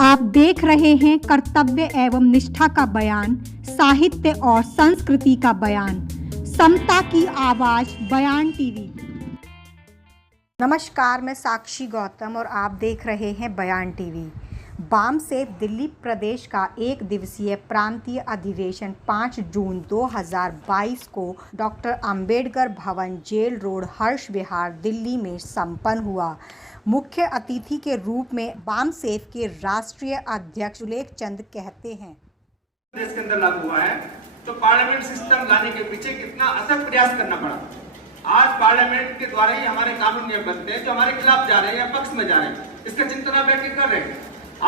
आप देख रहे हैं कर्तव्य एवं निष्ठा का बयान, साहित्य और संस्कृति का बयान, समता की आवाज बयान टीवी। नमस्कार, मैं साक्षी गौतम और आप देख रहे हैं बयान टीवी। बामसेफ दिल्ली प्रदेश का एक दिवसीय प्रांतीय अधिवेशन 5 जून 2022 को डॉक्टर अंबेडकर भवन, जेल रोड, हर्ष विहार, दिल्ली में संपन्न हुआ। मुख्य अतिथि के रूप में बामसेफ के राष्ट्रीय अध्यक्ष सुलेख चंद कहते हैं, देश के अंदर लागू हुआ है तो पार्लियामेंट सिस्टम लाने के पीछे कितना अथक प्रयास करना पड़ा। आज पार्लियामेंट के द्वारा ही हमारे कानून नियम बनते हैं जो हमारे खिलाफ जा रहे हैं या पक्ष में जा रहे हैं, इसका चिंतन आप बैठ के कर रहे हैं।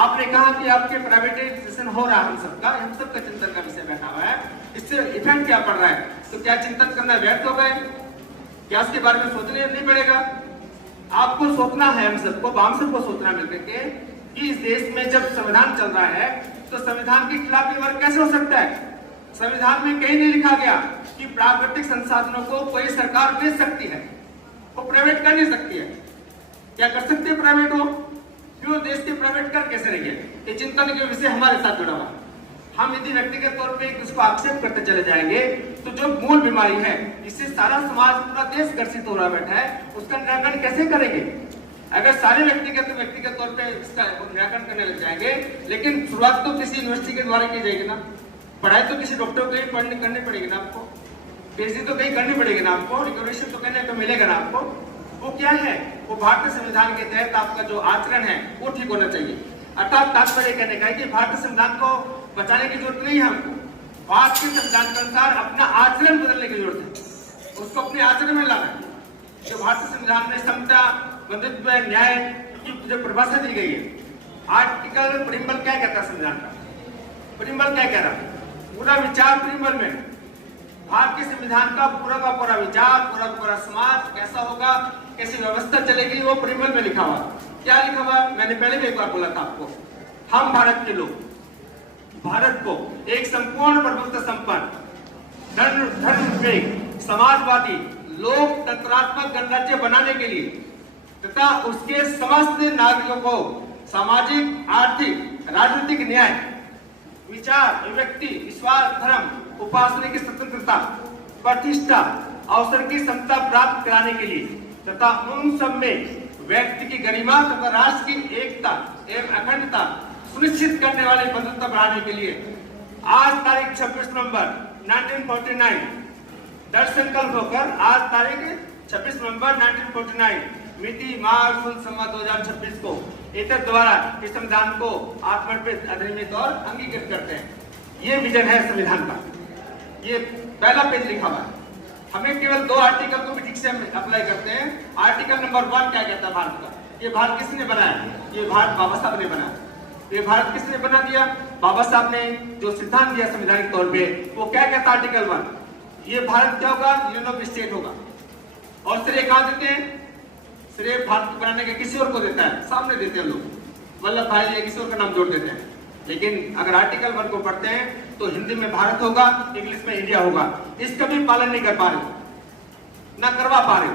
आपने कहा कि आपके प्राइवेटाइजेशन हो रहा है, हम सबका चिंतन का विषय बैठा हुआ है, इससे इफेक्ट क्या पड़ रहा है, तो क्या चिंतन करना व्यर्थ हो गए? क्या उसके बारे में सोचने नहीं पड़ेगा? आपको सोचना है, हम सबको, बामसेफ को सोचना मिलकर के कि इस देश में जब संविधान चल रहा है तो संविधान के खिलाफ वर्ग कैसे हो सकता है? संविधान में कहीं नहीं लिखा गया कि प्राकृतिक संसाधनों को कोई सरकार बेच सकती है, वो प्राइवेट कर नहीं सकती है। क्या कर सकती है प्राइवेट? हो क्यों देश के प्राइवेट कर कैसे रही है? ये चिंतन के विषय हमारे साथ जुड़ा हुआ है। हम यदि व्यक्तिगत तौर पे उसको आक्षेप करते चले जाएंगे तो जो मूल बीमारी है, इससे सारा समाज, पूरा देश ग्रसित हो रहा बैठा है, उसका निराकरण कैसे करेंगे? अगर सारे व्यक्तिगत तौर पे इसका निराकरण करने लग जाएंगे, लेकिन शुरुआत तो किसी यूनिवर्सिटी के द्वारा की जाएगी ना, पढ़ाई तो किसी डॉक्टर को ही करनी पड़ेगी ना आपको, पीएचडी तो कहीं करनी पड़ेगी ना आपको, रिकॉग्निशन तो कहने को मिलेगा ना आपको। वो क्या है? वो भारतीय संविधान के तहत आपका जो आचरण है वो ठीक होना चाहिए। अर्थात तात्पर्य कहने का है कि भारतीय संविधान को बचाने की जरूरत नहीं है हमको, भारतीय संविधान के अनुसार अपना आचरण बदलने की जरूरत है, उसको अपने आचरण में लाना है। जो भारतीय संविधान में समता, बंधुत्व, न्याय की जो परिभाषा दी गई है, आर्टिकल प्रियम्बल क्या कहता है संविधान का? प्रियम्बल क्या कह रहा है? पूरा विचार प्रियम्बल में, भारतीय संविधान का पूरा विचार, पूरा समाज कैसा होगा, कैसी व्यवस्था चलेगी, वो प्रियम्बल में लिखा हुआ। क्या लिखा हुआ? मैंने पहले भी एक बार बोला था आपको, हम भारत के लोग भारत को एक संपूर्ण प्रभुत्व संपन्न, धर्मनिरपेक्ष, समाजवादी, लोकतंत्रात्मक गणराज्य बनाने के लिए तथा उसके समस्त नागरिकों को सामाजिक, आर्थिक, राजनीतिक न्याय, विचार, अभिव्यक्ति, विश्वास, धर्म, उपासना की स्वतंत्रता, प्रतिष्ठा, अवसर की समता प्राप्त कराने के लिए तथा उन सब में व्यक्ति की गरिमा तथा राष्ट्र की एकता एवं अखंडता सुनिश्चित करने वाले बंधुत्व बढ़ाने के लिए आज तारीख 26 नवंबर 1949 दृढ़ संकल्प होकर आज तारीख 26 नवंबर 1949 मिति मार्च 2026 को एतद द्वारा इस संविधान को आत्मनिर्भर अधिनियमित और अंगीकृत करते हैं। ये विजन है संविधान का, ये पहला पेज लिखा हुआ है। हमें केवल 2 आर्टिकल को भी ठीक से हम अप्लाई करते हैं। आर्टिकल नंबर 1 क्या कहता है भारत का? ये भारत किसने बनाया? ये भारत बाबा साहब ने बनाया। ये भारत किसने बना दिया? बाबा साहब ने जो सिद्धांत दिया संवैधानिक तौर पे, वो क्या कहता है आर्टिकल 1? ये भारत क्या होगा? यूनियन ऑफ स्टेट होगा। और श्रेय कहां देते हैं? श्रेय भारत को बनाने के किसी और को देता है, सामने देते हैं लोग, वल्लभ भाई या किसी और का नाम जोड़ देते हैं। लेकिन अगर आर्टिकल 1 को पढ़ते हैं तो हिंदी में भारत होगा, इंग्लिश में इंडिया होगा। इसका भी पालन नहीं कर पा रहे, ना करवा पा रहे।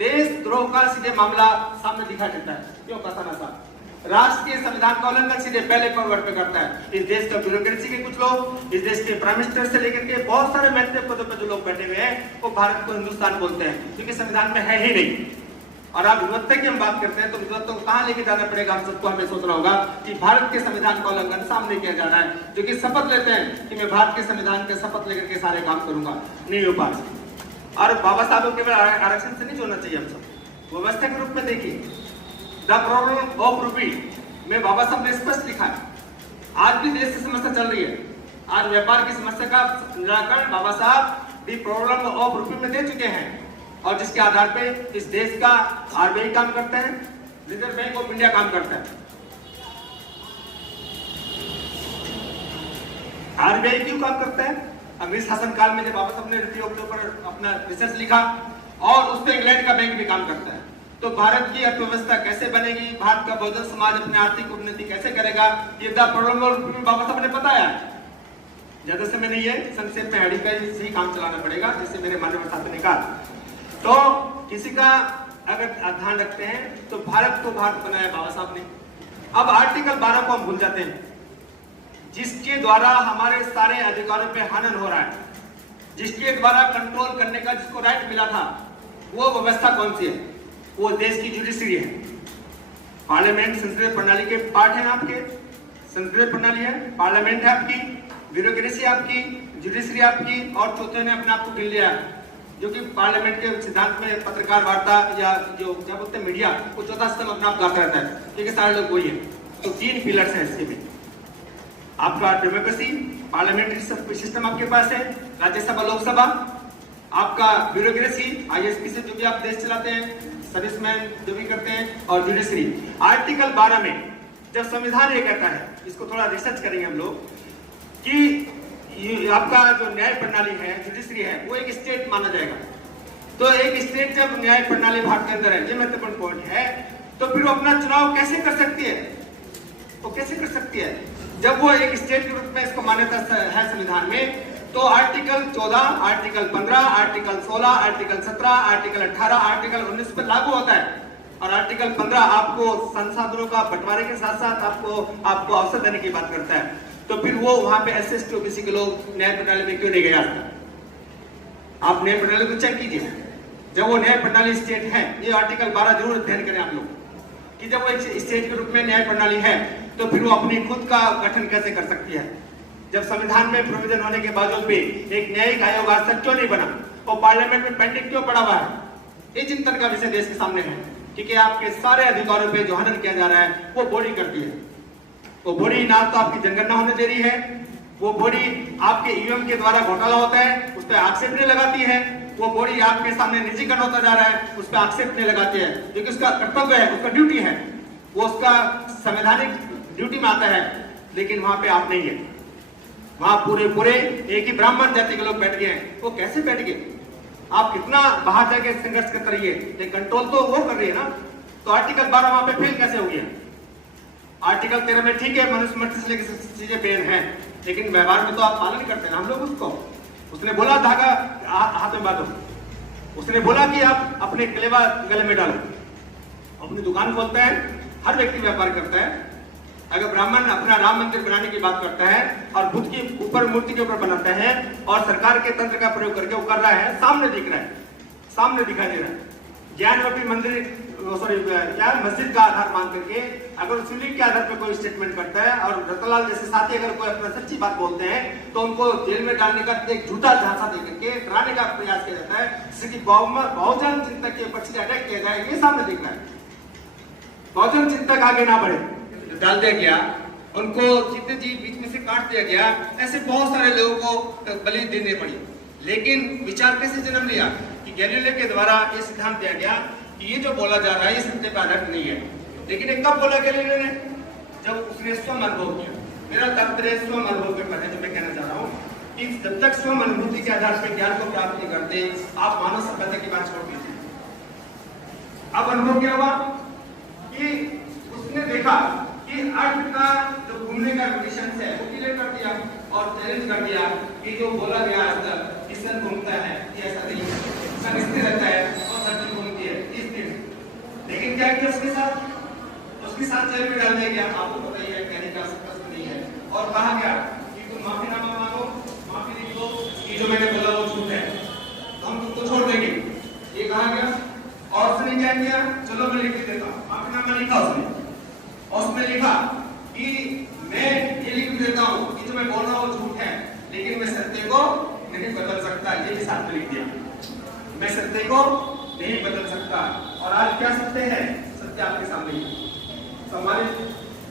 देश द्रोह का सीधे मामला सामने दिखा देता है। क्यों पता ना साहब? राष्ट्र के संविधान का उल्लंघन सीधे पहले फॉरवर्ड पे करता है। इस देश का ब्यूरोक्रेसी के कुछ लोग, इस देश के प्राइम मिनिस्टर से लेकर के बहुत सारे महत्वपूर्ण पदों पर जो लोग बैठे हुए हैं, वो भारत को हिंदुस्तान बोलते हैं, क्योंकि संविधान में है ही नहीं। और आप विविधता की हम बात करते हैं तो विविधता को कहां लेके जाना पड़ेगा? हम सबको हमें सोचना होगा कि भारत के संविधान का उल्लंघन सामने किया जा रहा है, जो कि शपथ लेते हैं कि मैं भारत के संविधान के शपथ लेकर के सारे काम करूंगा, नहीं हो पा रहा। और बाबा साहब को केवल आरक्षण से नहीं जोड़ना चाहिए, हम सब व्यवस्था के रूप में देखिए। द प्रॉब्लम ऑफ रूपी में बाबा साहब ने स्पष्ट लिखा है। आज भी देश की समस्या चल रही है, आज व्यापार की समस्या का निराकरण बाबा साहब द प्रॉब्लम ऑफ रूपी में दे चुके हैं, और जिसके आधार पे इस देश का आरबीआई काम करता है, रिजर्व बैंक ऑफ इंडिया काम करता है। आरबीआई क्यों काम करता है? अंग्रेज शासन काल में जब बाबा साहब ने रुपयों के ऊपर अपना रिसर्च लिखा, और उस पर इंग्लैंड का बैंक भी काम करता है। तो भारत की अर्थव्यवस्था कैसे बनेगी, भारत का बहुजन समाज अपनी आर्थिक उन्नति कैसे करेगा, ये द प्रॉब्लम ऑफ रूपी में बाबा साहब ने बताया। ज्यादा समय नहीं है, संक्षेप में हड़ी का ही काम चलाना पड़ेगा, जिससे मेरे माननीय साथी ने कहा। तो किसी का अगर ध्यान रखते हैं तो भारत को भारत बनाया बाबा साहब ने, अब आर्टिकल 12 को हम भूल जाते हैं, जिसके द्वारा हमारे सारे अधिकारों पे हनन हो रहा है, जिसके द्वारा कंट्रोल करने का जिसको राइट मिला था, वो व्यवस्था कौन सी है? वो देश की जुडिशरी है। पार्लियामेंट संसदीय प्रणाली के पार्ट है आपके, संसदीय प्रणाली है, पार्लियामेंट है आपकी, ब्यूरोक्रेसी आपकी, जुडिशरी आपकी, और चौथे ने अपने आप को गिन लिया जो कि पार्लियामेंट के सिद्धांत में पत्रकार वार्ता या जो क्या बोलते हैं मीडिया, वो चौथा स्तंभ अपने आप गाता रहता है, क्योंकि सारे लोग वही है। तो 3 पिलर्स हैं इसके में। आपका डेमोक्रेसी, पार्लियामेंट्री सिस्टम आपके पास है, राज्यसभा लोकसभा, आपका ब्यूरोक्रेसी, आईएसपी से जो भी आप देश चलाते हैं, सर्विसमैन जो भी करते हैं, और जुडिशरी। आर्टिकल 12 में जब संविधान ये कहता है, इसको थोड़ा रिसर्च करेंगे हम लोग, कि आपका जो न्याय प्रणाली है, जुडिशरी है, वो एक स्टेट माना जाएगा। तो एक स्टेट जब न्याय प्रणाली भारत के अंदर है, ये महत्वपूर्ण पॉइंट है, तो फिर वो अपना चुनाव कैसे कर सकती है? वो कैसे कर सकती है जब वो एक स्टेट के रूप में इसको मान्यता है संविधान में? तो article 14, article 15, article 16, article 17, article 18, article 19 पर लागू होता है। और आर्टिकल 15 आपको संसाधनों का बंटवारे के साथ साथ आपको अवसर देने की बात करता है। तो फिर वो वहां पे एसएसटी ओबीसी के लोग न्याय प्रणाली में क्यों नहीं गए? आप न्याय प्रणाली को चेक कीजिए, जब वो न्याय प्रणाली स्टेट है, ये आर्टिकल 12 जरूर अध्ययन करें आप लोग, कि जब वो एक स्टेट के रूप में न्याय प्रणाली है, तो फिर वो अपनी खुद का गठन कैसे कर सकती है? जब संविधान में प्रोविजन होने के बावजूद भी एक न्यायिक आयोग आज तक क्यों नहीं बना? वो पार्लियामेंट में पेंडिंग क्यों पड़ा हुआ है? ये चिंतन का विषय देश के सामने है, क्योंकि आपके सारे अधिकारों पे जो हनन किया जा रहा है, वो बॉडी करती है। वो बॉडी ना तो आपकी जनगणना होने दे रही है, वो बॉडी आपके ईवीएम के द्वारा घोटाला होता है, उस पर आक्षेप नहीं लगाती है, वो बॉडी आपके सामने निजीकरण होता जा रहा है, उस पर आक्षेप नहीं लगाती है, क्योंकि उसका कर्तव्य है, उसका ड्यूटी है, वो उसका संवैधानिक ड्यूटी में आता है। लेकिन वहां पे आप नहीं है, वहां पूरे एक ही ब्राह्मण जाति के लोग बैठ गए हैं। वो कैसे बैठ गए? आप कितना बाहर जाके संघर्ष करते रहिए, लेकिन कंट्रोल तो वो कर रही है ना। तो आर्टिकल 12 वहां पे फेल कैसे हो गया? आर्टिकल 13 में ठीक है, मनुष्य मृत्यु से लेकर चीजें बैन है, लेकिन व्यवहार में तो आप पालन करते हैं ना। हम लोग उसने बोला धागा हाथ में बांधो, उसने बोला कि आप अपने कलेवा गले में डालो। अपनी दुकान खोलता है, हर व्यक्ति व्यापार करता है। अगर ब्राह्मण अपना राम मंदिर बनाने की बात करता है और बुद्ध की ऊपर मूर्ति के ऊपर बनाता है और सरकार के तंत्र का प्रयोग करके वो कर रहा है, सामने दिख रहा है, सामने दिखाई दे रहा है। ज्ञान रूपी मंदिर क्या मस्जिद का आधार मान करके अगर शिवलिंग के आधार पर कोई स्टेटमेंट करता है और रतनलाल जैसे साथी अगर कोई अपना सच्ची बात बोलते हैं तो उनको जेल में डालने का एक झूठा झांसा देकर के डराने का प्रयास किया जाता है, जिससे कि बहुजन चिंतक के ऊपर अटैक किया जाए। ये सामने दिख रहा है, बहुजन चिंतक आगे ना बढ़े, डाल दिया गया, उनको जीते जी बीच में से काट दिया गया। ऐसे बहुत सारे लोगों को बलि देने पड़ी। लेकिन विचार कैसे जन्म लिया कि गैलीलियो के द्वारा ये सिद्धांत दिया गया कि ये जो बोला जा रहा है ये सत्य पर आधारित नहीं है। लेकिन ये कब बोला गैलीलियो ने? जब उसने स्वयं अनुभव किया। मेरा तात्पर्य स्वयं अनुभव के पर है, जो मैं कहना चाह रहा हूँ कि जब तक स्वयं अनुभूति के आधार पर ज्ञान को प्राप्त नहीं करते, आप मानव सभ्यता की बात छोड़ दीजिए। अब अनुभव क्या हुआ कि उसने देखा कि अर्थ का जो घूमने का कंडीशन है वो क्लियर कर दिया और चैलेंज कर दिया कि जो बोला गया आज तक कि सन घूमता है, ये ऐसा नहीं है, सन स्थिर रहता है और धरती घूमती है इस दिन। लेकिन क्या किया उसके साथ जेल में डाल दिया गया। आपको पता ही है, कहने का प्रश्न नहीं है। और कहा गया कि तुम माफीनामा मांगो, माफी लिख दो कि जो मैंने बोला वो झूठ है, हम तुमको छोड़ देंगे, ये कहा गया। और उसने क्या किया? चलो मैं लिख के देता हूँ। माफीनामा लिखा उसमें लिखा कि मैं ये लिख देता हूँ कि जो मैं बोल रहा हूँ वो झूठ है, लेकिन मैं सत्य को नहीं बदल सकता। ये भी साथ में लिख दिया, मैं सत्य को नहीं बदल सकता। और आज क्या सत्य है? सत्य आपके सामने ही है। तो हमारे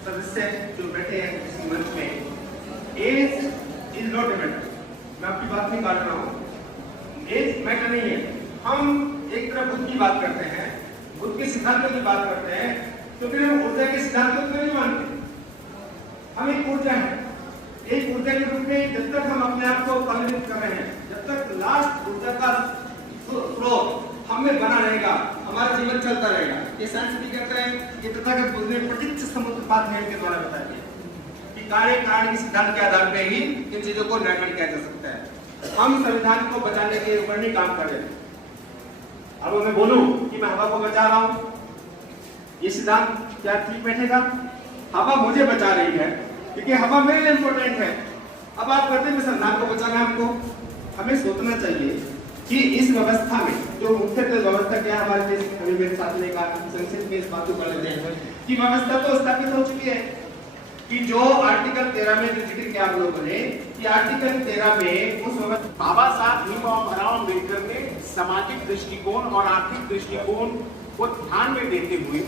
सदस्य जो बैठे हैं इस मंच में, age is not a matter. मैं आपकी बात नहीं काट रहा हूँ, एज मैटर नहीं है। हम एक तरफ बुद्ध की बात करते हैं, बुद्ध के सिद्धांतों की बात करते हैं, तो फिर हम ऊर्जा के सिद्धांतों को नहीं मानते। हम एक ऊर्जा है, एक ऊर्जा के रूप में जब तक हम अपने आप को परिमित कर रहे हैं, जब तक लास्ट ऊर्जा का स्रोत हमें बना रहेगा, हमारा जीवन चलता रहेगा। ये साइंस भी कहता है, ये तथागत बुद्ध ने प्रत्यक्ष समुद्रपात नियम के द्वारा बताया कि कार्य कारण के सिद्धांत के आधार पर ही इन चीजों को निर्माण किया जा सकता है। हम संविधान को बचाने के ऊपर नहीं काम कर रहे हैं। अब मैं बोलूं कि मैं हवा को बचा रहा हूं, ये सिद्धांत क्या ठीक बैठेगा? हवा मुझे बचा रही है, क्योंकि हवा मेरे लिए इंपॉर्टेंट है। अब आप कहते हैं संविधान को बचाना हमको, हमें सोचना चाहिए कि इस व्यवस्था में जो मुख्य व्यवस्था क्या है हमारे देश, अभी मेरे साथ ने कहा, संक्षिप्त में इस बात को पढ़ लेते हैं कि व्यवस्था तो स्थापित हो चुकी है कि जो आर्टिकल 13 में जो जिक्र किया आप लोगों ने कि आर्टिकल 13 में उस व्यवस्था बाबा साहब भीमराव अम्बेडकर ने सामाजिक दृष्टिकोण और आर्थिक दृष्टिकोण को ध्यान में देते हुए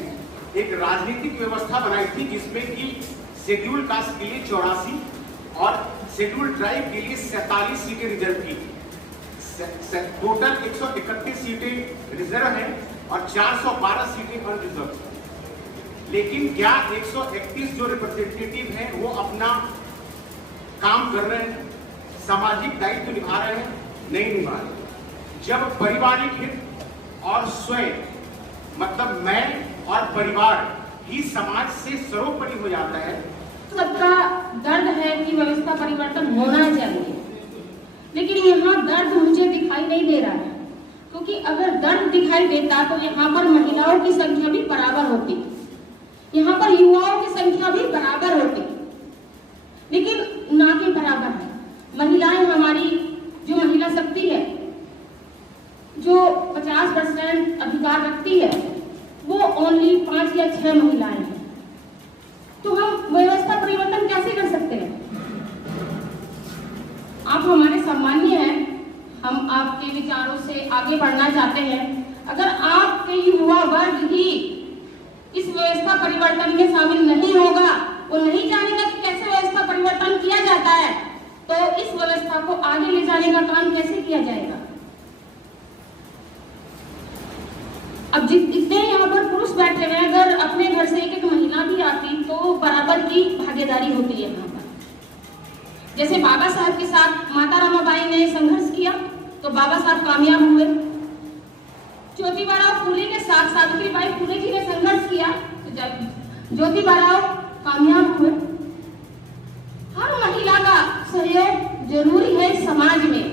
एक राजनीतिक व्यवस्था बनाई थी, जिसमें कि शेड्यूल कास्ट के लिए 84 और शेड्यूल ट्राइब के लिए 47 सीटें रिजर्व की। टोटल 131 सीटें रिजर्व हैं और 412 सीटें अनरिजर्व। लेकिन क्या 131 जो रिप्रेजेंटेटिव हैं वो अपना काम कर रहे हैं, सामाजिक दायित्व निभा रहे हैं? नहीं निभा रहे। जब पारिवारिक हित और स्वयं मतलब मैं और परिवार ही समाज से सर्वोपरि हो जाता है। सबका दर्द है कि व्यवस्था परिवर्तन होना चाहिए, लेकिन यहाँ दर्द मुझे दिखाई नहीं दे रहा है, क्योंकि अगर दर्द दिखाई देता तो यहाँ पर महिलाओं की संख्या भी बराबर होती, यहाँ पर युवाओं की संख्या भी बराबर होती, लेकिन ना के बराबर है। महिलाएं हमारी जो महिला शक्ति है, जो 50% अधिकार रखती है, वो ओनली 5 या 6 महिलाएं हैं। तो हम व्यवस्था परिवर्तन कैसे कर सकते हैं? आप हमारे सम्मानीय हैं, हम आपके विचारों से आगे बढ़ना चाहते हैं। अगर आपके युवा वर्ग ही इस व्यवस्था परिवर्तन में शामिल नहीं होगा, वो नहीं जानेगा कि कैसे व्यवस्था परिवर्तन किया जाता है, तो इस व्यवस्था को आगे ले जाने का काम कैसे किया जाएगा? अब जितने यहाँ पर पुरुष बैठे हुए हैं, अगर अपने घर से एक महिला भी आती तो बराबर की भागीदारी होती है यहाँ पर। जैसे बाबा साहब के साथ माता रमाबाई ने संघर्ष किया तो बाबा साहब कामयाब हुए। ज्योतिबा फुले के साथ सावित्रीबाई फुले जी ने संघर्ष किया तो ज्योतिबा कामयाब हुए। हर महिला का सहयोग जरूरी है इस समाज में।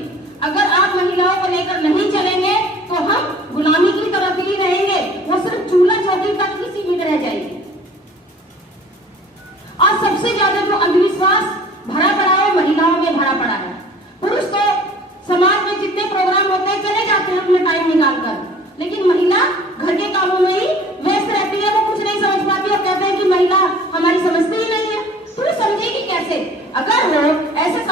अगर आप महिलाओं को लेकर नहीं चलेंगे तो हम गुलामी की तरफ ही रहेंगे, वो सिर्फ चूल्हा चौकी तक ही सीमित रह जाएगी। और सबसे ज्यादा जो अंधविश्वास भरा पड़ा है महिलाओं में भरा पड़ा है। पुरुष तो समाज में जितने प्रोग्राम होते हैं चले जाते हैं अपने टाइम निकाल कर, लेकिन महिला घर के कामों में ही व्यस्त रहती है, वो कुछ नहीं समझ पाती और कहते हैं कि महिला हमारी समझती ही नहीं है। पुरुष समझेगी कैसे? अगर वो ऐसे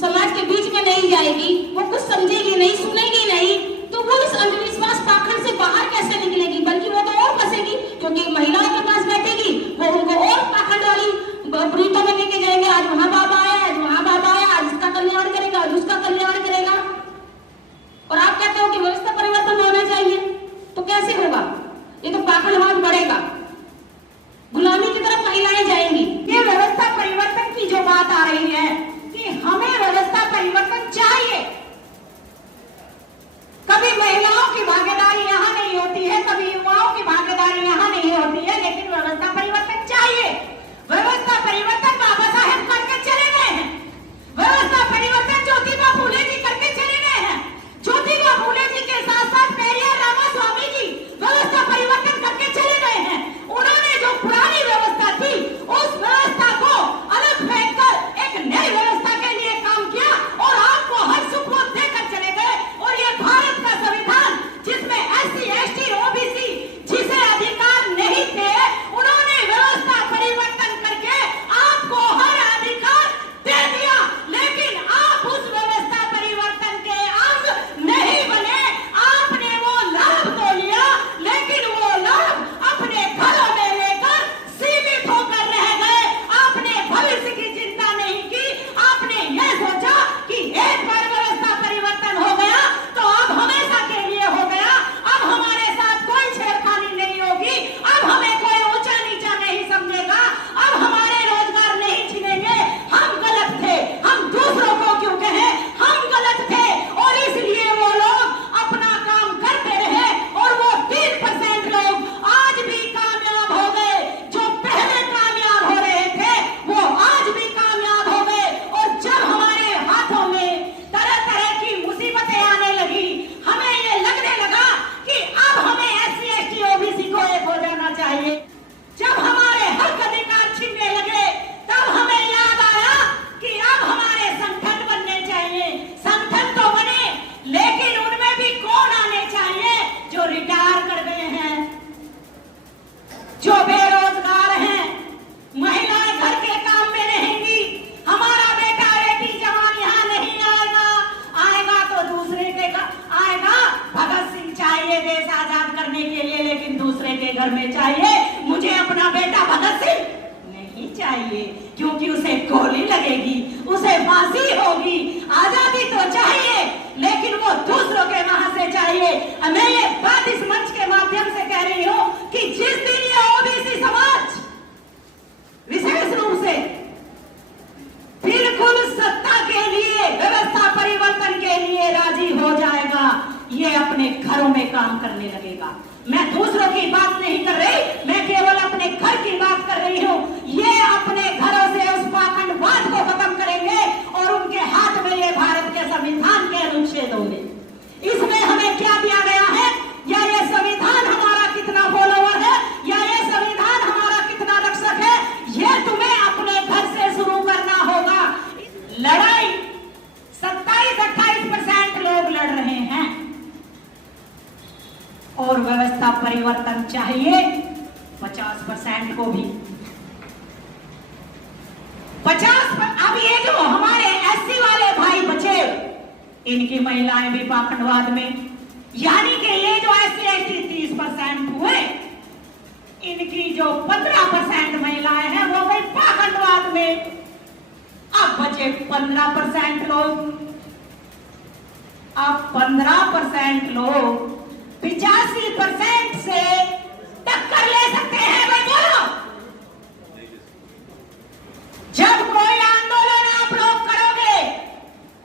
समाज के बीच में नहीं जाएगी, वो कुछ समझेगी नहीं, सुनेगी नहीं, तो वो इस अंधविश्वास पाखंड से बाहर कैसे निकलेगी? बल्कि वो तो और फंसेगी, क्योंकि महिलाओं के पास बैठेगी, वो उनको और पाखंड वाली प्रीतों में लेके जाएंगे। आज वहां बाबा आया, आज वहां बाबा आया, आज इसका कल्याण करेगा, आज उसका कल्याण करेगा। और आप कहते हो कि व्यवस्था परिवर्तन होना चाहिए, तो कैसे होगा? ये तो पाखंडवाद बढ़ेगा, गुलामी की तरफ महिलाएं जाएंगी। ये व्यवस्था परिवर्तन की जो बात आ रही है कि हमें व्यवस्था परिवर्तन चाहिए। कभी महिलाओं की भागीदारी यहाँ नहीं होती है, कभी युवाओं की भागीदारी यहाँ नहीं होती है, लेकिन व्यवस्था परिवर्तन चाहिए। व्यवस्था परिवर्तन बाबा साहेब करके चले चाहिए, क्योंकि उसे गोली लगेगी, उसे फांसी होगी। आजादी तो चाहिए, लेकिन वो दूसरों के वहां से चाहिए। मैं ये बात इस मंच के माध्यम से कह रही हूं कि जिस दिन ये ओबीसी समाज विशेष रूप से बिल्कुल सत्ता के लिए, व्यवस्था परिवर्तन के लिए राजी हो जाएगा, ये अपने घरों में काम करने लगेगा। मैं दूसरों की बात नहीं कर रही, मैं केवल अपने घर की बात कर रही हूं। ये अपने घरों से उस पाखंडवाद को खत्म करेंगे और उनके हाथ में ये भारत के संविधान के अनुच्छेद होंगे। इसमें हमें क्या दिया गया है, या ये संविधान हमारा कितना फॉलोवर है, या ये संविधान हमारा कितना रक्षक है, ये तुम्हें अपने घर से शुरू करना होगा। लड़ाई 27-28% लोग लड़ रहे हैं और व्यवस्था परिवर्तन चाहिए 50% को भी। 50। अब ये जो हमारे एससी वाले भाई बचे, इनकी महिलाएं भी पाखंडवाद में, यानी कि ये जो SC/ST 30% हुए, इनकी जो 15% महिलाएं हैं वो भी पाखंडवाद में। अब बचे 15% लोग। अब 15% लोग 85% से टक्कर ले सकते हैं। भाई बोलो, जब कोई आंदोलन आप लोग करोगे,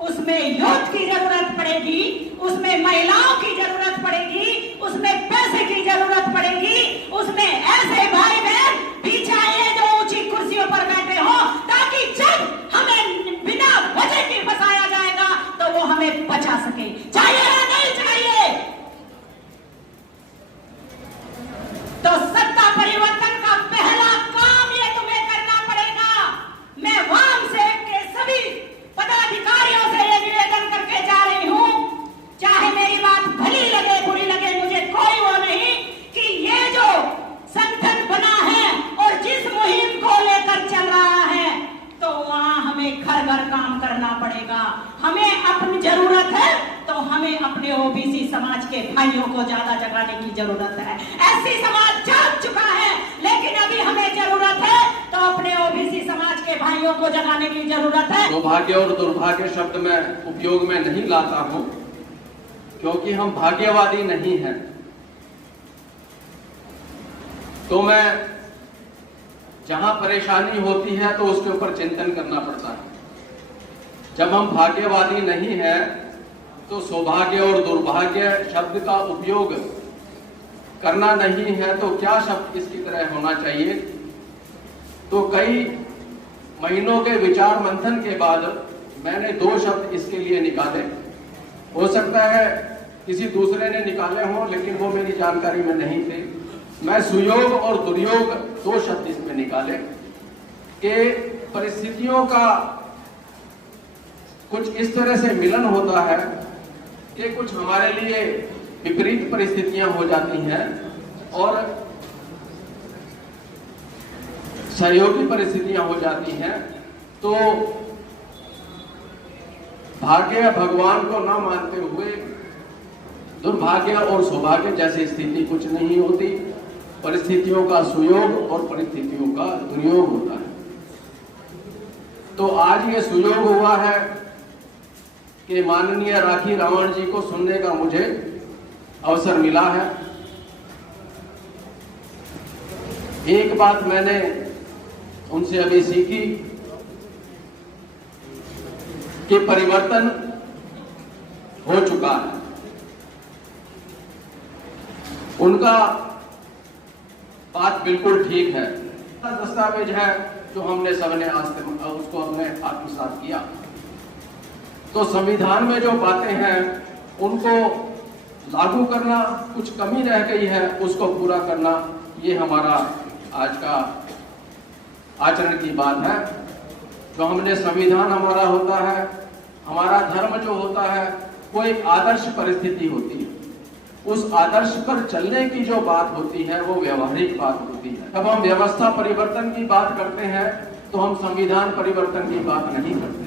उसमें यूथ की जरूरत पड़ेगी, उसमें महिलाओं की जरूरत पड़ेगी, उसमें पैसे की जरूरत पड़ेगी, उसमें ऐसे भाई बहन भी चाहिए जो ऊंची कुर्सियों पर बैठे हो, ताकि जब हमें बिना वजह के फंसाया जाएगा तो वो हमें बचा सके। चाहिए या नहीं चाहिए? तो सत्ता परिवर्तन का पहला काम ये तुम्हें करना पड़ेगा। मैं वाम से के सभी पदाधिकारियों से ये निवेदन करके जा रही हूं, चाहे मेरी बात भली लगे बुरी लगे, मुझे कोई वो नहीं, कि ये जो संगठन बना है और जिस मुहिम को लेकर चल रहा है, तो वहां हमें घर घर काम करना पड़ेगा। हमें अपनी जरूरत है तो हमें अपने ओबीसी समाज के भाइयों को ज्यादा जगाने की जरूरत है। एससी समाज जाग चुका है, लेकिन अभी हमें जरूरत है तो अपने ओबीसी समाज के भाइयों को जगाने की जरूरत है। सौभाग्य और दुर्भाग्य शब्द मैं उपयोग में नहीं लाता हूं, क्योंकि हम भाग्यवादी नहीं हैं। तो मैं जहां परेशानी होती है तो उसके ऊपर चिंतन करना पड़ता है। जब हम भाग्यवादी नहीं हैं तो सौभाग्य और दुर्भाग्य शब्द का उपयोग करना नहीं है, तो क्या शब्द इसकी तरह होना चाहिए। तो कई महीनों के विचार मंथन के बाद मैंने 2 शब्द इसके लिए निकाले। हो सकता है किसी दूसरे ने निकाले हों, लेकिन वो मेरी जानकारी में नहीं थे। मैं सुयोग और दुर्योग 2 शब्द इसमें निकाले कि परिस्थितियों का कुछ इस तरह से मिलन होता है कि कुछ हमारे लिए विपरीत परिस्थितियां हो जाती हैं और सहयोगी परिस्थितियां हो जाती हैं। तो भाग्य भगवान को ना मानते हुए दुर्भाग्य और सौभाग्य जैसी स्थिति कुछ नहीं होती। परिस्थितियों का सुयोग और परिस्थितियों का दुर्योग होता है। तो आज ये सुयोग हुआ है कि माननीय राखी रावण जी को सुनने का मुझे अवसर मिला है। एक बात मैंने उनसे अभी सीखी कि परिवर्तन हो चुका है। उनका बात बिल्कुल ठीक है। दस्तावेज है जो हमने सबने उसको हमने आत्मसात किया। तो संविधान में जो बातें हैं उनको लागू करना, कुछ कमी रह गई है उसको पूरा करना, ये हमारा आज का आचरण की बात है। जो हमने संविधान हमारा होता है, हमारा धर्म जो होता है, वो एक आदर्श परिस्थिति होती है। उस आदर्श पर चलने की जो बात होती है वो व्यवहारिक बात होती है। जब हम व्यवस्था परिवर्तन की बात करते हैं तो हम संविधान परिवर्तन की बात नहीं करते।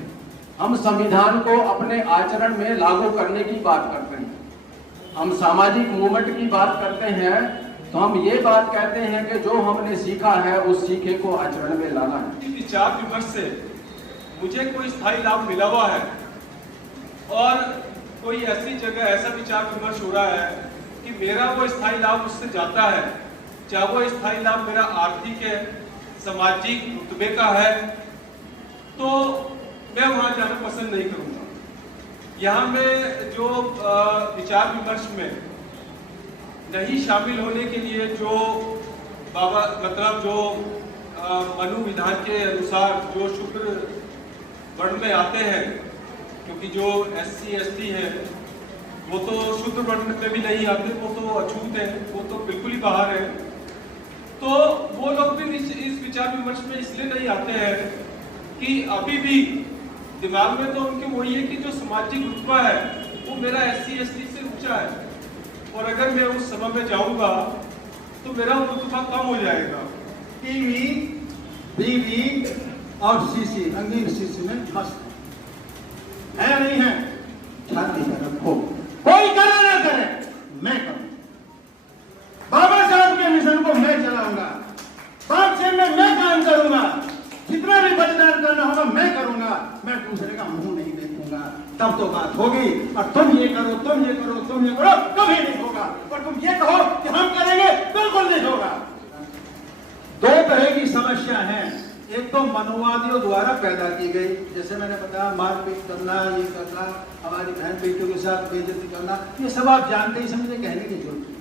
हम संविधान को अपने आचरण में लागू करने की बात करते हैं। हम सामाजिक मूवमेंट की बात करते हैं तो हम ये बात कहते हैं कि जो हमने सीखा है उस सीखे को आचरण में लाना है। विचार विमर्श से मुझे कोई स्थायी लाभ मिला हुआ है और कोई ऐसी जगह ऐसा विचार विमर्श हो रहा है कि मेरा वो स्थायी लाभ उससे जाता है, चाहे वो स्थायी लाभ मेरा आर्थिक है, सामाजिक रुतबे का है, तो मैं वहां जाना पसंद नहीं करूंगा। यहाँ में जो विचार विमर्श में नहीं शामिल होने के लिए जो बाबा मतलब जो मनु विधान के अनुसार जो शूद्र वर्ण में आते हैं, क्योंकि जो SC ST है वो तो शूद्र वर्ण में भी नहीं आते, वो तो अछूत है, वो तो बिल्कुल ही बाहर है। तो वो लोग भी इस विचार विमर्श में इसलिए नहीं आते हैं कि अभी भी दिमाग में तो उनके वही है कि जो सामाजिक रुतबा है वो मेरा SC ST से ऊंचा है, और अगर मैं उस सभा में जाऊंगा तो मेरा रुतबा कम हो जाएगा। टीवी, बीवी और सीसी रंगीन सीसी में मस्त है या नहीं है? छाती पर रखो, कोई करे ना करे, मैं करूं। बाबा साहब के मिशन को मैं चलाऊंगा, 5 में मैं काम करूंगा, जितना भी बलिदान करना होगा मैं करूंगा, मैं दूसरे का मुंह नहीं देखूंगा। तब तो बात होगी। और तुम ये करो, तुम ये करो, तुम ये करो, कभी नहीं होगा। और तुम ये कहो कि हम करेंगे, बिल्कुल नहीं होगा। 2 तरह की समस्या है। एक तो मनुवादियों द्वारा पैदा की गई, जैसे मैंने बताया, मारपीट करना, ये करना, हमारी बहन बेटियों के साथ बेइज्जती करना, ये सब आप जानते ही समझे, कहने की जरूरत नहीं।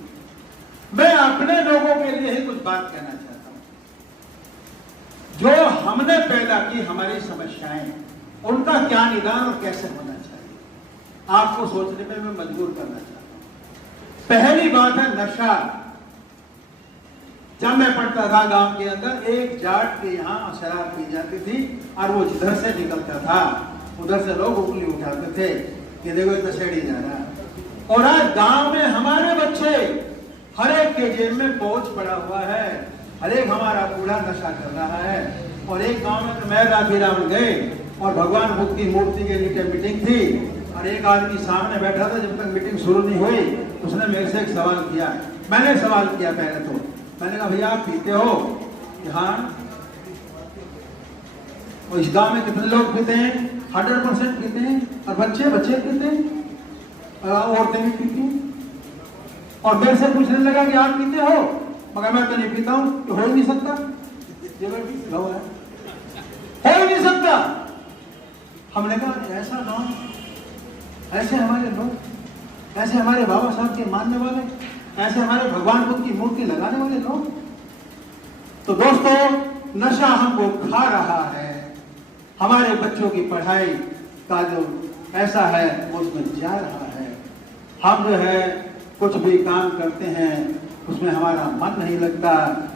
मैं अपने लोगों के लिए ही कुछ बात कहना चाहता हूं। जो हमने पैदा की हमारी समस्याएं, उनका क्या निदान और कैसे होना चाहिए, आपको सोचने में मैं मजबूर करना चाहता हूं। पहली बात है नशा। जब मैं पढ़ता था गांव के अंदर, एक जाट के यहाँ शराब पी जाती थी और वो जिधर से निकलता था उधर से लोग उंगली उठाते थे कि देखो इतना शेड़ी जा रहा। और आज गांव में हमारे बच्चे, हर एक के जेब में पोच पड़ा हुआ है, हर एक हमारा बूढ़ा नशा कर रहा है। और एक गांव में तो मैं राधे रावण गए और भगवान बुद्ध की मूर्ति के नीचे मीटिंग थी, और एक आदमी सामने बैठा था, जब तक मीटिंग शुरू नहीं हुई उसने मेरे से एक सवाल किया। मैंने सवाल किया पहले तो, मैंने कहा भैया आप पीते हो? हाँ। और इस गांव में कितने लोग पीते हैं? 100% पीते हैं। और बच्चे पीते हैं, और औरतें भी पीती हैं। और मेरे से पूछने लगा कि आप पीते हो? मगर मैं तो नहीं पीता हूं। तो हो ही नहीं सकता, हो ही नहीं सकता। हमने कहा ऐसा गांव, ऐसे हमारे लोग, ऐसे हमारे बाबा साहब के मानने वाले, ऐसे हमारे भगवान बुद्ध की मूर्ति लगाने वाले लोग। तो दोस्तों, नशा हमको खा रहा है। हमारे बच्चों की पढ़ाई का जो पैसा है वो उसमें जा रहा है। हम जो है कुछ भी काम करते हैं उसमें हमारा मन नहीं लगता।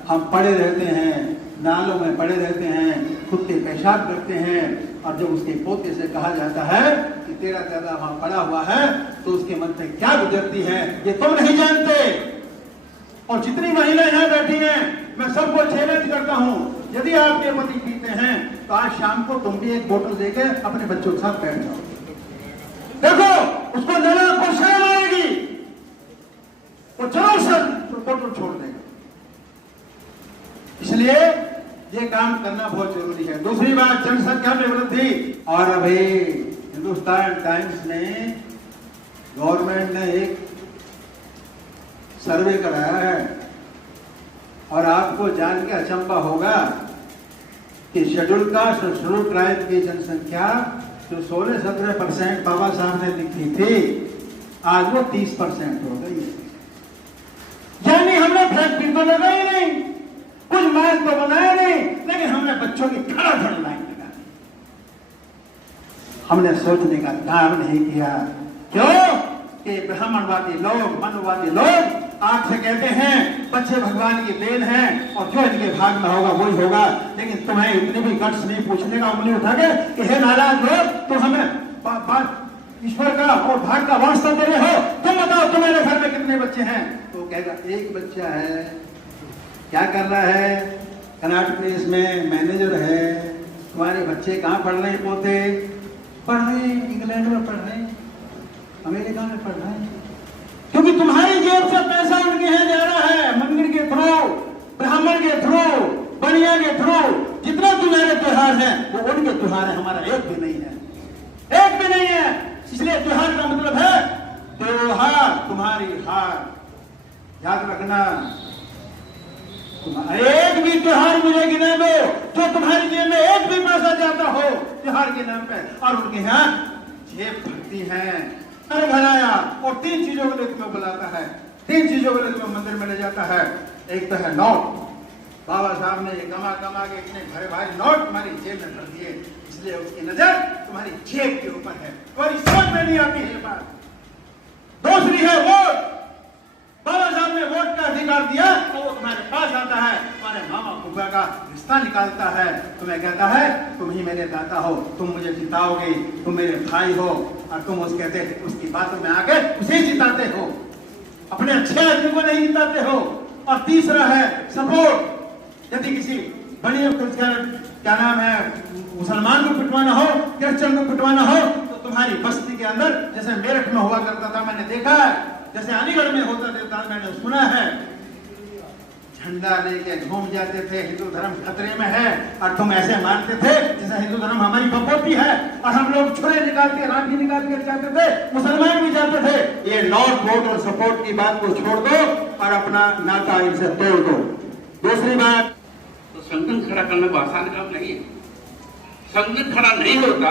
हम पड़े रहते हैं, नालों में पड़े रहते हैं, खुद के पेशाब करते हैं। और जब उसके पोते से कहा जाता है कि तेरा दादा वहां पड़ा हुआ है, तो उसके मन पे क्या गुजरती है ये तुम नहीं जानते। और जितनी महिलाएं यहाँ बैठी हैं, मैं सबको चैलेंज करता हूँ, यदि आपके पति पीते हैं तो आज शाम को तुम भी एक बोतल देके अपने बच्चों के साथ बैठ जाओ। देखो उसको जरा को शर्म आएगी, वो जरूर से बोतल छोड़ देगा। इसलिए ये काम करना बहुत जरूरी है। दूसरी बात, जनसंख्या में वृद्धि। और अभी हिंदुस्तान टाइम्स ने, गवर्नमेंट ने एक सर्वे कराया है, और आपको जान के अचंभा होगा कि शेड्यूल कास्ट और शेड्यूल ट्राइब की जनसंख्या जो 16-17% बाबा साहब ने लिखी थी, आज वो 30% हो गई है। यानी हमने फैक्ट्री तो लगाई नहीं, कुछ माल तो बनाया नहीं, लेकिन हमने बच्चों की धड़ाधड़ लाइन लगा दी। हमने सोचने का काम नहीं किया। क्यों? कि ब्राह्मणवादी लोग, मनुवादी लोग आंख से कहते हैं बच्चे भगवान की देन है और जो इनके भाग में होगा वही होगा। लेकिन तुम्हें इतनी भी गट्स नहीं पूछने का, उंगली उठा के कि हे नाराज लोग, तुम हमें ईश्वर का और भाग का वास्ता दे रहे हो, तुम बताओ तुम्हारे घर में कितने बच्चे हैं? तो कहेगा एक बच्चा है। क्या कर रहा है? कर्नाटक प्लेस में मैनेजर है। तुम्हारे बच्चे कहाँ पढ़ रहे हैं? पोते पढ़ रहे हैं, इंग्लैंड में पढ़ रहे हैं, अमेरिका में पढ़ रहे हैं। क्योंकि तुम्हारी जेब से पैसा उनके यहाँ जा रहा है, मंदिर के थ्रू, ब्राह्मण के थ्रू, बनिया के थ्रू। जितना तुम्हारे त्योहार हैं वो उनके त्योहार है, हमारा एक भी नहीं है, एक भी नहीं है। इसलिए त्योहार का मतलब है त्योहार तुम्हारी हार। याद रखना, एक भी त्योहार मुझे गिना दो जो तुम्हारी जेब में एक भी पैसा जाता हो त्योहार के नाम पे, और उनके यहाँ जेब भरती है। अरे घर आया और 3 चीजों के लिए तुम्हें बुलाता है, 3 चीजों के लिए तुम्हें मंदिर में ले जाता है। एक तो है नोट। बाबा साहब ने ये कमा के इतने भरे भारी नोट तुम्हारी जेब में भर दिए, इसलिए उसकी नजर तुम्हारी जेब के ऊपर है, तुम्हारी समझ में नहीं आती है बात। दूसरी है वोट। बाबा साहब ने वोट का अधिकार दिया तो वो तुम्हारे पास आता है, तुम्हारे मामा फूफा का रिश्ता निकालता है, तुम्हें कहता है तुम ही मेरे दादा हो, तुम मुझे जिताओगे, तुम मेरे भाई हो, और तुम उसकी बातों में आके उसे जिताते हो, अपने अच्छे आदमी को नहीं जिताते हो। और तीसरा है सपोर्ट। यदि किसी बड़ी क्या नाम है मुसलमान को पिटवाना हो, क्रिश्चियन को पिटवाना हो, तो तुम्हारी बस्ती के अंदर, जैसे मेरठ में हुआ करता था, मैंने देखा है, जैसे अलीगढ़ में होता था, मैंने सुना है, झंडा लेके घूम जाते थे, हिंदू धर्म खतरे में है, और तुम ऐसे मानते थे जैसे हिंदू धर्म हमारी बपोती है, और हम लोग छुरे निकाल के, राखी निकाल के जाते थे, मुसलमान भी जाते थे। ये नॉट वोट और सपोर्ट की बात को छोड़ दो और अपना नाता इनसे तोड़ दो। दूसरी बात, तो संगठन खड़ा करना कोई आसान काम नहीं है। संगठन खड़ा नहीं होता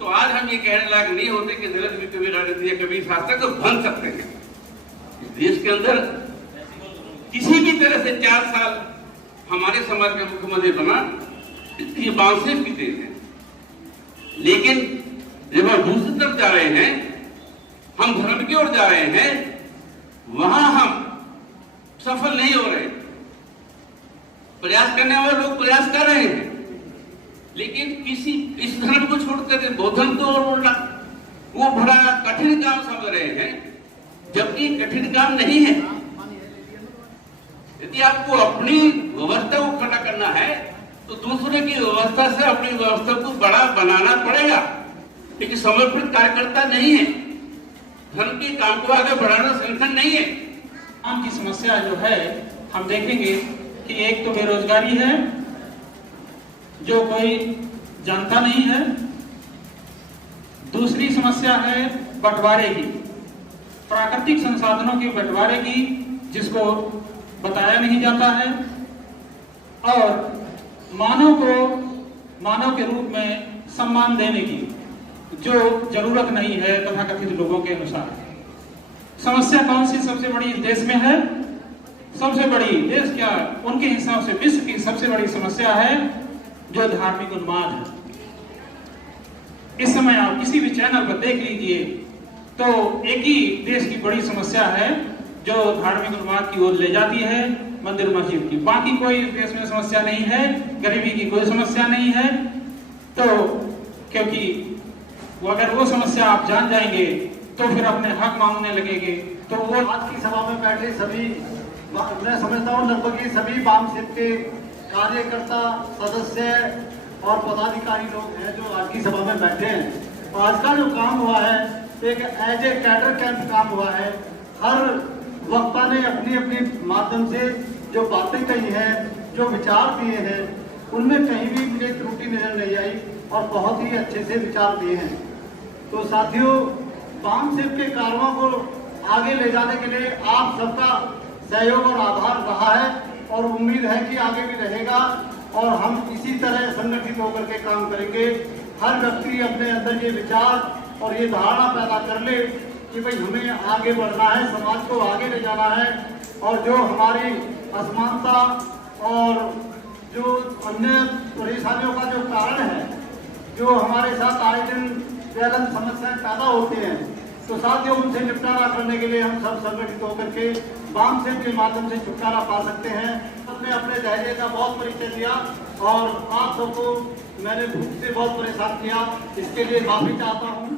तो आज हम ये कहने लायक नहीं होते कि दलित भी कभी राजनीति या कभी शासक तो बन सकते हैं। इस देश के अंदर किसी भी तरह से 4 साल हमारे समाज का मुख्यमंत्री बना, ये बांसेफ की देन है। लेकिन जब हम दूसरी तरफ जा रहे हैं, हम धर्म की ओर जा रहे हैं, वहां हम सफल नहीं हो रहे। प्रयास करने वाले लोग प्रयास कर रहे हैं, लेकिन किसी इस धर्म को छोड़कर बौद्धम को और बोलना वो बड़ा कठिन काम समझ रहे हैं, जबकि कठिन काम नहीं है। यदि आपको अपनी व्यवस्था को खड़ा करना है तो दूसरे की व्यवस्था से अपनी व्यवस्था को बड़ा बनाना पड़ेगा, लेकिन समर्पित कार्यकर्ता नहीं है। धर्म के काम को आगे बढ़ाना संगठन नहीं है। आम की समस्या जो है हम देखेंगे कि एक तो बेरोजगारी है जो कोई जानता नहीं है, दूसरी समस्या है बंटवारे की, प्राकृतिक संसाधनों के बंटवारे की, जिसको बताया नहीं जाता है, और मानव के रूप में सम्मान देने की जो जरूरत नहीं है तथाकथित लोगों के अनुसार। समस्या कौन सी सबसे बड़ी इस देश में है? सबसे बड़ी, देश क्या उनके हिसाब से विश्व की सबसे बड़ी समस्या है जो धार्मिक उन्माद है। इस समय आप किसी भी चैनल पर देख लीजिए तो एक ही देश की बड़ी समस्या है जो धार्मिक उन्माद की ओर ले जाती है, मंदिर मस्जिद की। बाकी कोई देश में समस्या नहीं है, गरीबी की कोई समस्या नहीं है। तो क्योंकि अगर वो समस्या आप जान जाएंगे तो फिर अपने हक मांगने लगेंगे। तो वो आज की सभा में बैठे सभी, मैं समझता हूँ लगभग ये सभी वामसिप के कार्यकर्ता, सदस्य और पदाधिकारी लोग हैं जो आज की सभा में बैठे हैं। आज का जो काम हुआ है एक एज ए कैडर कैंप काम हुआ है। हर वक्ता ने अपनी अपनी माध्यम से जो बातें कही हैं, जो विचार दिए हैं, उनमें कहीं भी मुझे त्रुटि नजर नहीं आई और बहुत ही अच्छे से विचार दिए हैं। तो साथियों, वामसिप के कार्यों को आगे ले जाने के लिए आप सबका सहयोग और आभार रहा है और उम्मीद है कि आगे भी रहेगा, और हम इसी तरह संगठित होकर के काम करेंगे। हर व्यक्ति अपने अंदर ये विचार और ये धारणा पैदा कर ले कि भाई हमें आगे बढ़ना है, समाज को आगे ले जाना है, और जो हमारी असमानता और जो अन्य परेशानियों का जो कारण है, जो हमारे साथ आए दिन ज्वलन समस्याएं पैदा होती हैं, तो साथियों उनसे निपटारा करने के लिए हम सब संगठित होकर के वामसिप के माध्यम से छुटकारा पा सकते हैं। हमने अपने धैर्य का बहुत परिचय दिया और आप सबको मैंने भूख से बहुत परेशान किया, इसके लिए माफी चाहता हूँ।